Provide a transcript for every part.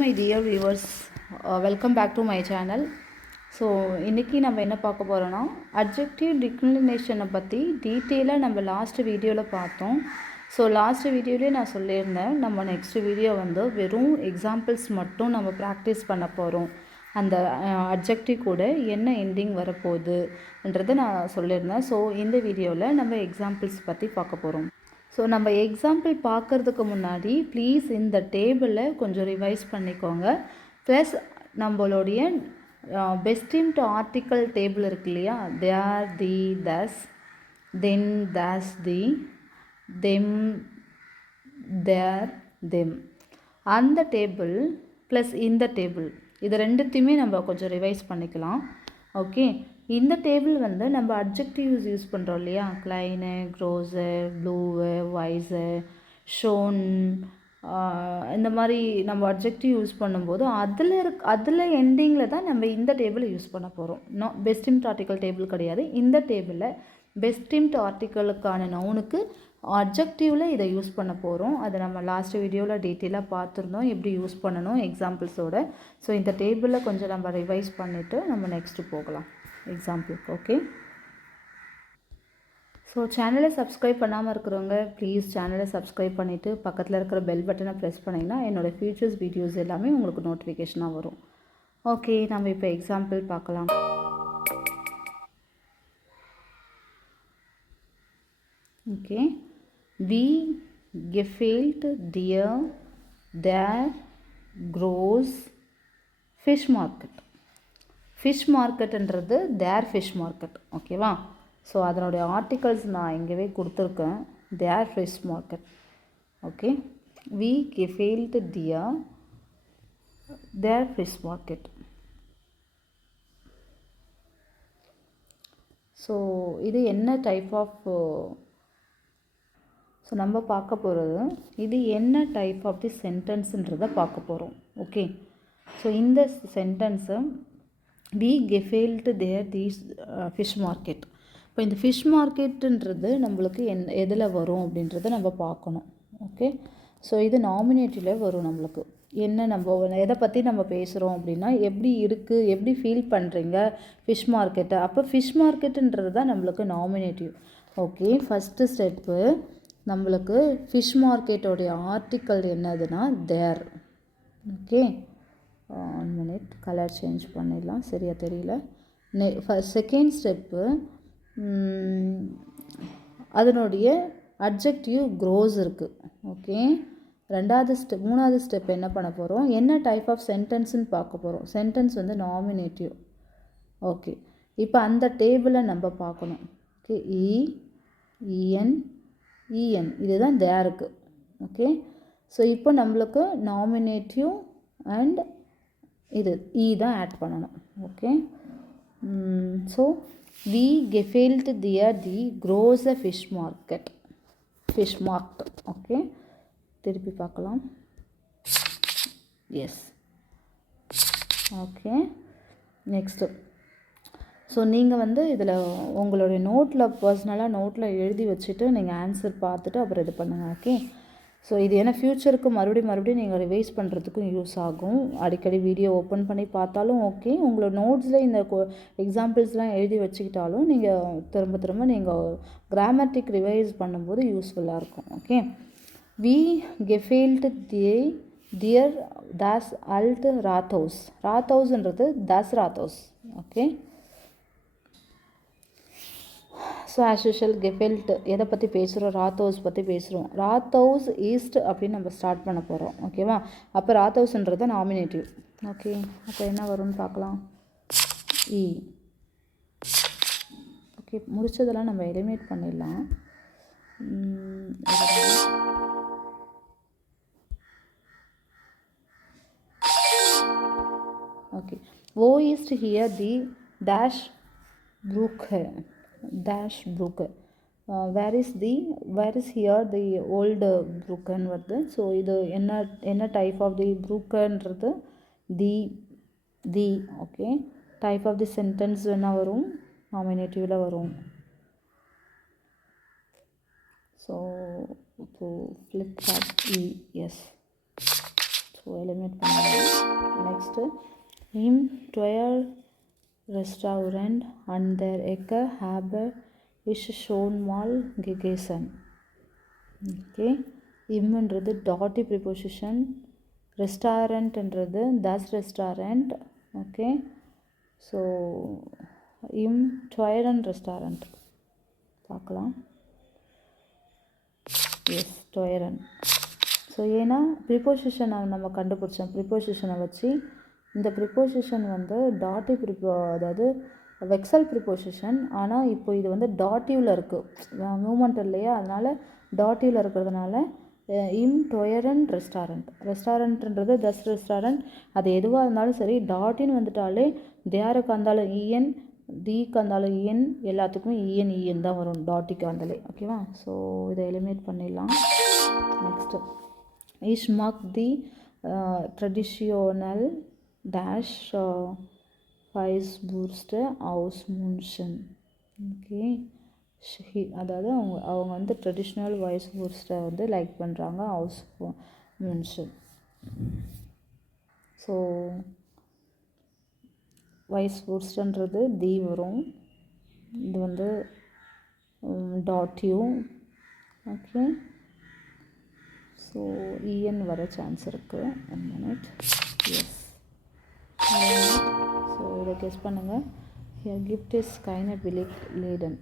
my dear viewers, welcome back to my channel. So இன்றைக்கி நம்ம என்ன பார்க்க போகிறோன்னா அட்ஜெக்டிவ் டிக்ளினேஷனை பற்றி டீட்டெயிலாக நம்ம லாஸ்ட் வீடியோவில் பார்த்தோம். ஸோ லாஸ்ட் வீடியோலேயே நான் சொல்லியிருந்தேன், நம்ம நெக்ஸ்ட் வீடியோ வந்து வெறும் எக்ஸாம்பிள்ஸ் மட்டும் நம்ம ப்ராக்டிஸ் பண்ண போகிறோம். அந்த அட்ஜெக்டிவ் கூட என்ன எண்டிங் வரப்போகுதுன்றதை நான் சொல்லியிருந்தேன். ஸோ இந்த வீடியோவில் நம்ம எக்ஸாம்பிள்ஸ் பற்றி பார்க்க போகிறோம். ஸோ நம்ம எக்ஸாம்பிள் பார்க்குறதுக்கு முன்னாடி ப்ளீஸ் இந்த டேபிளை கொஞ்சம் ரிவைஸ் பண்ணிக்கோங்க. ப்ளஸ் நம்மளுடைய பெஸ்டிம் டு ஆர்டிக்கல் டேபிள் இருக்கு இல்லையா, தேர், தி, தஸ், தென், தஸ், தி, தெம், தேர், தெம், அந்த டேபிள் ப்ளஸ் இந்த டேபிள் இது ரெண்டுத்தையுமே நம்ம கொஞ்சம் ரிவைஸ் பண்ணிக்கலாம். ஓகே, இந்த டேபிள் வந்து நம்ம அட்ஜெக்டிவ்ஸ் யூஸ் பண்ணுறோம் இல்லையா, க்ளைனு, க்ரோஸு, ப்ளூவு, வைஸு, ஷோன், இந்த மாதிரி நம்ம அட்ஜெக்டிவ் யூஸ் பண்ணும்போது அதில் எண்டிங்கில் தான் நம்ம இந்த டேபிளை யூஸ் பண்ண போகிறோம். பெஸ்டிம்ட் ஆர்டிக்கல் டேபிள் கிடையாது. இந்த டேபிளில் பெஸ்டிம்ட் ஆர்டிக்கலுக்கான நவுனுக்கு அட்ஜெக்டிவில் இதை யூஸ் பண்ண போகிறோம். அதை நம்ம லாஸ்ட் வீடியோவில் டீட்டெயிலாக பார்த்துருந்தோம், எப்படி யூஸ் பண்ணணும் எக்ஸாம்பிள்ஸோட. ஸோ இந்த டேபிளில் கொஞ்சம் நம்ம ரிவைஸ் பண்ணிவிட்டு நம்ம நெக்ஸ்ட்டு போகலாம் எக்ஸாம்பிளுக்கு. ஓகே, ஸோ சேனலை சப்ஸ்கிரைப் பண்ணாமல் இருக்கிறவங்க ப்ளீஸ் சேனலை சப்ஸ்கிரைப் பண்ணிவிட்டு பக்கத்தில் இருக்கிற பெல் பட்டனை ப்ரெஸ் பண்ணிங்கன்னா என்னோடய ஃபியூச்சர்ஸ் வீடியோஸ் எல்லாமே உங்களுக்கு நோட்டிஃபிகேஷனாக வரும். ஓகே, நம்ம இப்போ எக்ஸாம்பிள் பார்க்கலாம். Okay, we gefällt dir der groß fish market. Fish மார்க்கெட்டுன்றது தேர் ஃபிஷ் மார்க்கெட். ஓகேவா? ஸோ அதனுடைய ஆர்டிகல்ஸ் நான் இங்கேவே கொடுத்துருக்கேன். தேர் fish market. Okay, we gefällt dir der fish market. So இது என்ன டைப் ஆஃப், ஸோ நம்ம பார்க்க போகிறது இது என்ன டைப் ஆஃப் தி சென்டென்ஸுன்றதை பார்க்க போகிறோம். ஓகே, ஸோ இந்த சென்டென்ஸை வி gefällt dir தி ஃபிஷ் மார்க்கெட். இப்போ இந்த ஃபிஷ் மார்க்கெட்டுன்றது நம்மளுக்கு எதில் வரும் அப்படின்றத நம்ம பார்க்கணும். ஓகே, ஸோ இது நாமினேட்டிவில் வரும். நம்மளுக்கு என்ன, நம்ம எதை பற்றி நம்ம பேசுகிறோம் அப்படின்னா எப்படி இருக்குது, எப்படி ஃபீல் பண்ணுறீங்க ஃபிஷ் மார்க்கெட்டை. அப்போ ஃபிஷ் மார்க்கெட்டுன்றது தான் நம்மளுக்கு நாமினேட்டிவ். ஓகே, ஃபஸ்ட்டு ஸ்டெப்பு நம்மளுக்கு ஃபிஷ் மார்க்கெட்டோடைய ஆர்டிக்கல் என்னதுன்னா தேர். ஓகே, 1 minute கலர் சேஞ்ச் பண்ணிடலாம், சரியாக தெரியல. செகண்ட் ஸ்டெப்பு அதனுடைய அட்ஜெக்டிவ் க்ரோஸ் இருக்குது. ஓகே, மூணாவது ஸ்டெப் என்ன பண்ண போகிறோம், என்ன டைப் ஆஃப் சென்டென்ஸுன்னு பார்க்க போகிறோம். சென்டென்ஸ் வந்து நாமினேட்டிவ். ஓகே, இப்போ அந்த டேபிளை நம்ம பார்க்கணும். ஓகே, இஎன் இதுதான் தேருக்கு. ஓகே, ஸோ இப்போ நம்மளுக்கு நாமினேட்டிவ் அண்ட் இது தான் ஆட் பண்ணணும். Okay, so we gefällt dir die große fish market. Okay, திருப்பி பார்க்கலாம். S, okay, next. ஸோ நீங்கள் வந்து இதில் உங்களுடைய நோட்டில் பர்சனலாக நோட்டில் எழுதி வச்சுட்டு நீங்கள் ஆன்சர் பார்த்துட்டு அப்புறம் இது பண்ணுங்கள். ஓகே, ஸோ இது ஏன்னா ஃப்யூச்சருக்கு மறுபடியும் நீங்கள் ரிவைஸ் பண்ணுறதுக்கும் யூஸ் ஆகும். அடிக்கடி வீடியோ ஓப்பன் பண்ணி பார்த்தாலும் ஓகே, உங்களோட நோட்ஸில் இந்த எக்ஸாம்பிள்ஸ்லாம் எழுதி வச்சுக்கிட்டாலும் நீங்கள் திரும்ப நீங்கள் கிராமட்டிக் ரிவைஸ் பண்ணும்போது யூஸ்ஃபுல்லாக இருக்கும். Okay, we gefällt dir das alte Rathaus. ராத்ஹவுஸ்ன்றது das Rathaus. Okay, so as usual gefällt எதை பற்றி பேசுகிறோம், ராத்ஹவுஸ் பற்றி பேசுகிறோம். ராத்ஹவுஸ் ஈஸ்ட் அப்படின்னு நம்ம ஸ்டார்ட் பண்ண போகிறோம். ஓகேவா? அப்போ ராத்ஹவுஸ்ன்றது நாமினேட்டிவ். ஓகே, அப்போ என்ன வரும்னு பார்க்கலாம். இ. ஓகே, முடிச்சதெல்லாம் நம்ம எலிமினேட் பண்ணிடலாம். ஓகே, ஓ ஈஸ்ட் ஹியர் தி டேஷ் ப்ரூக் Brooke. Where is here the old Brooken வருது. ஸோ இது என்ன டைப் ஆஃப் தி ப்ரூக்கன்றது தி. ஓகே, டைப் ஆஃப் தி சென்டென்ஸ் என்ன வரும், நாமினேட்டிவில் வரும். ஸோ இப்போ ஃப்ளிப் சாட் இ. எஸ், ஸோ எலிமினேட் பண்ணுறோம். next im teuer Restaurant an der Ecke habe ich schon mal gegessen. Okay, imன்றது டாட்டி ப்ரிப்போசிஷன், ரெஸ்டாரண்ட்ன்றது das ரெஸ்டாரண்ட். ஓகே, ஸோ இம் டொயரன் ரெஸ்டாரண்ட் பார்க்கலாம். எஸ், டொயரன். ஸோ ஏன்னா ப்ரிப்போசிஷனை நம்ம கண்டுபிடிச்சோம். ப்ரிப்போசிஷனை வச்சு இந்த ப்ரிப்போசிஷன் வந்து அதாவது வெக்சல் ப்ரிப்போசிஷன். ஆனால் இப்போ இது வந்து டாட்டிவில் இருக்குது, மூமெண்ட் இல்லையா, அதனால் டாட்டிவில் இருக்கிறதுனால இம் டொயரன் ரெஸ்டாரண்ட்ன்றது தஸ் ரெஸ்டாரண்ட். அது எதுவாக இருந்தாலும் சரி டாட்டின்னு வந்துட்டாலே தேருக்கு வந்தாலும் இஎன், டிக்கு வந்தாலும் இஎன், எல்லாத்துக்குமே இஎன் தான் வரும் டாட்டிக்கு வந்தாலே. ஓகேவா? ஸோ இதை எலிமினேட் பண்ணிடலாம். நெக்ஸ்ட்டு இஷ் மாக் தி ட்ரெடிஷியோனல் டேஷ் Weisswurst aus München. ஓகே, அதாவது அவங்க வந்து ட்ரெடிஷ்னல் Weisswurst வந்து லைக் பண்ணுறாங்க, aus München. ஸோ Weisswurstன்றது தி வரும், இது வந்து டாட்யூ. ஓகே, ஸோ இஎன் வர சான்ஸ் இருக்குது. 1 minute. எஸ், ஸோ இதை கெஸ் பண்ணுங்கள். Here gift is keine billig laden.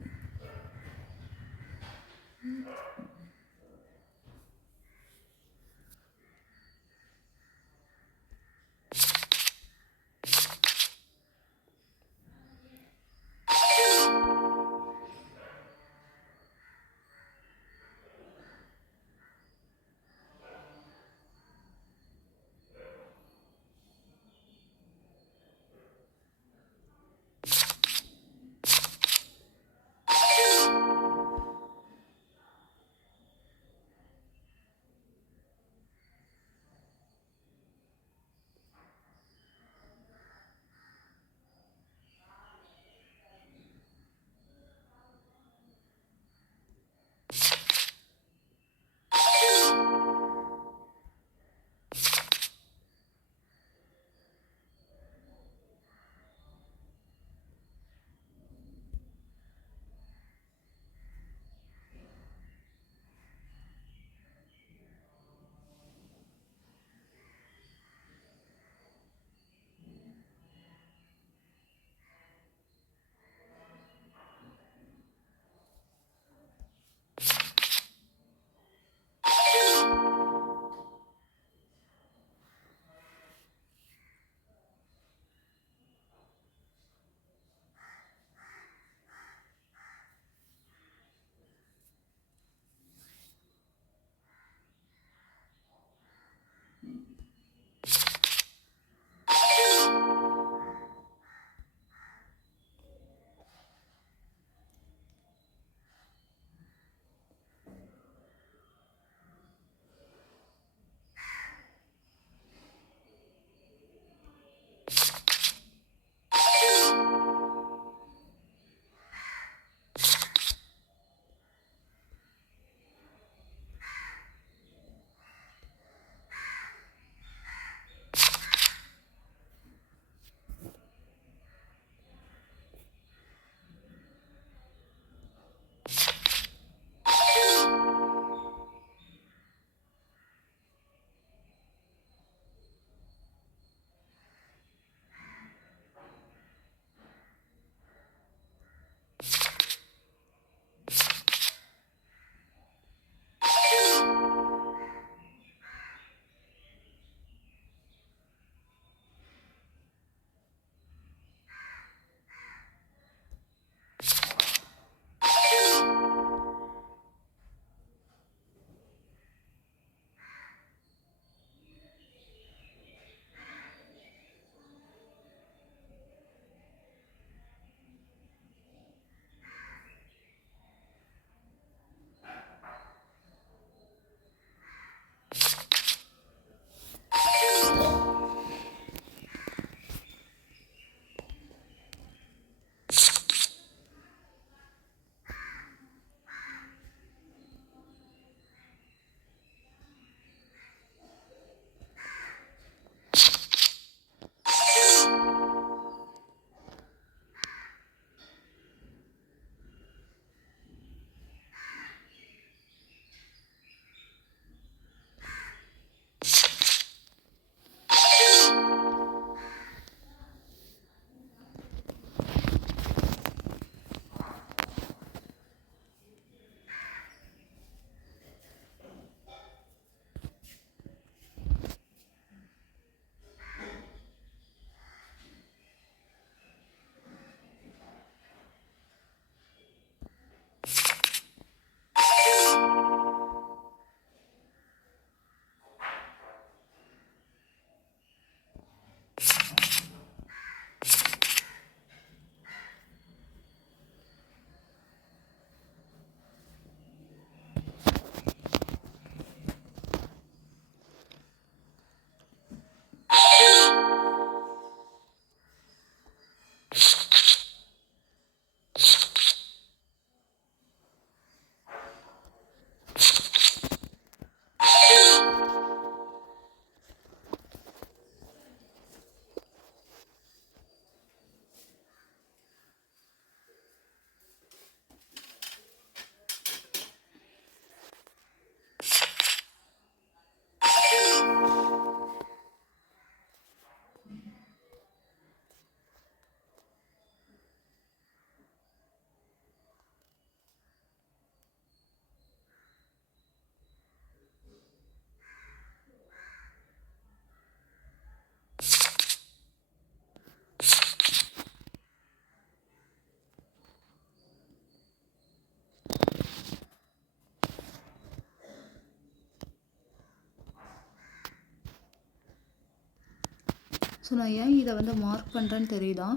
So நான் ஏன் இதை வந்து மார்க் பண்ணுறேன்னு தெரியுதா?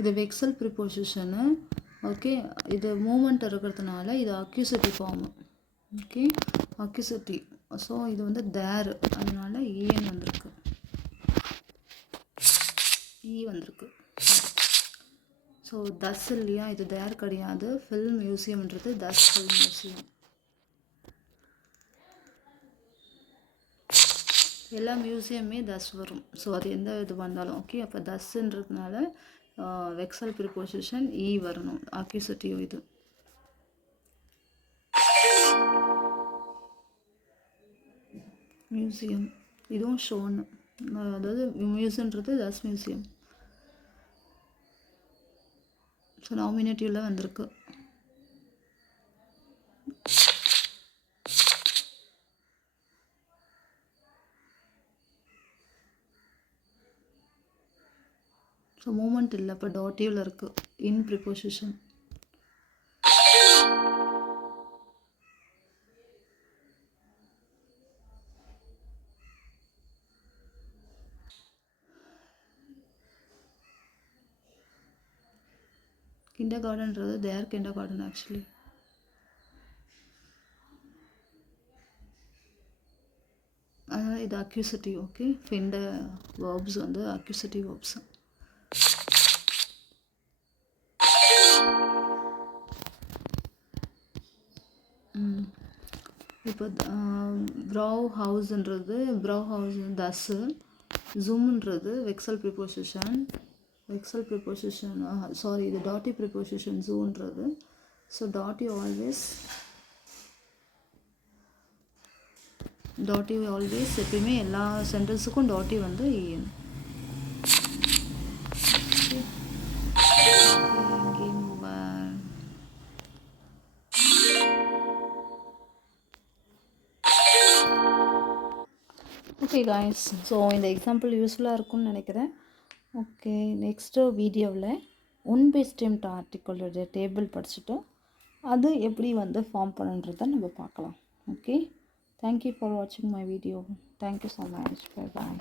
இது வெக்ஸல் ப்ரிப்போசிஷனு. ஓகே, இது மூமெண்ட் இருக்கிறதுனால இது accusative form. Okay, accusative. So இது வந்து தேர், அதனால ஏன் வந்திருக்கு, வந்திருக்கு. ஸோ தஸ் இல்லையா, இது தேர் கிடையாது. ஃபில்ம் மியூசியம்ன்றது தஸ் ஃபில்ம் மியூசியம். எல்லா மியூசியமே தஸ் வரும். ஸோ அது எந்த இது வந்தாலும் ஓகே. அப்போ தஸ்ன்றதுனால வெக்ஸல் ப்ரிப்போசிஷன் வரணும், அக்யூசேட்டிவ் இது. மியூசியம் இதுவும் ஷோன்னு, அதாவது மியூசியம்ன்றது தஸ் மியூசியம். ஸோ நாமினேட்டிவில் வந்திருக்கு. ஸோ மூமெண்ட் இல்லை, இப்போ டாட்டிவில் இருக்குது, இன் ப்ரிப்போசிஷன். கிண்டர் கார்டன்றது தேர் கிண்டர் கார்டன் ஆக்சுவலி. அதனால் இது அக்யூசேட்டிவ். ஓகே, இந்த வேர்ப்ஸ் வந்து அக்யூசேட்டிவ் வேர்ப்ஸ். இப்போ ப்ரௌ ஹவுஸ்ன்றது, ப்ரௌ ஹவுஸ் தஸ்ஸு. ஜூம்ன்றது வெக்ஸல் ப்ரிப்போசிஷன். வெக்ஸல் ப்ரிப்போசிஷன் சாரி, இது டாட்டி ப்ரிப்போசிஷன் ஜூன்றது. ஸோ டாட்டி ஆல்வேஸ் எப்பயுமே எல்லா சென்டென்ஸுக்கும் டாட்டி வந்து இஎன். ஓகே காய்ஸ், ஸோ இந்த எக்ஸாம்பிள் யூஸ்ஃபுல்லாக இருக்கும்னு நினைக்கிறேன். ஓகே, நெக்ஸ்ட்டு வீடியோவில் ஒன் பேஸ்ட் டைம் ஆர்டிக்கலோட டேபிள் படிச்சுட்டு அது எப்படி வந்து ஃபார்ம் பண்ணுன்றதை நம்ம பார்க்கலாம். ஓகே, தேங்க்யூ ஃபார் வாட்சிங் my video. Thank you so much. Bye bye.